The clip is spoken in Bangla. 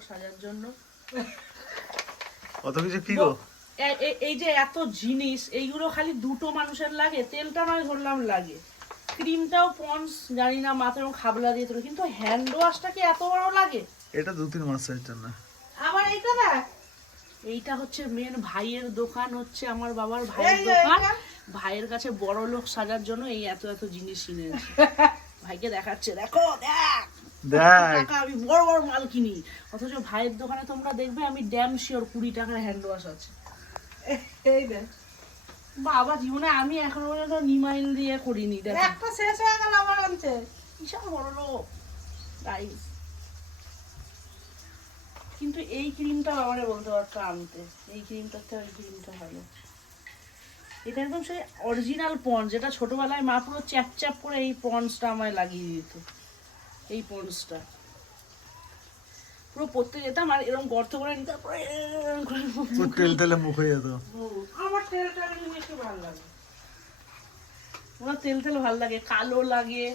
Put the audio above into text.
লোক সাজার জন্য। কত কিছু কি গো? এই যে এত জিনিস, এইগুলো খালি দুটো মানুষের লাগে, তেলটা নয় ধরলাম লাগে, ক্রিমটাও পন্স জানি না মাথায় খাবলা দিয়ে তোলো, কিন্তু হ্যান্ড ওয়াশটা কি এত বড় লাগে? এটা 2-3 মাসের জন্য। আবার এইটা দেখ, এইটা হচ্ছে মেন ভাইয়ের দোকান, হচ্ছে আমার বাবার ভাইয়ের দোকান। ভাইয়ের কাছে বড় লোক সাজার জন্য এই এত এত জিনিস কিনেছে। ভাইকে দেখাচ্ছে, দেখো দেখ টাকা আমি বড় বড় মাল কিনি, অথচ ভাইয়ের দোকানে তোমরা দেখবে আমি ড্যাম শিওর 20 টাকার হ্যান্ড ওয়াশ আছে। এই দেখ বাবা, জীবনে আমি এখনো পর্যন্ত নিমাইল দিয়ে করিনি, দেখ একটা শেষ হয়ে গেল আমার আনছে, বিশাল বড় লোক গাইস। কিন্তু এই ক্রিমটা আমারে বলতে পারতো আনতে, এই ক্রিমটার থেকে ওই ক্রিমটা ভালো। এটা একদম সেই অরিজিনাল পন্স, যেটা ছোটবেলায় মা পুরো চ্যাপ চ্যাপ করে এই পন্সটা আমায় লাগিয়ে দিত। এই পন্সটা পুরো পড়তে যেতাম আর এরকম গর্ত করে নিতাম, তেল তেলে মুখ হয়ে যেত। আমার তেলটা বেশি ভালো লাগে, ওরা তেল তেল ভালো লাগে, কালো লাগে।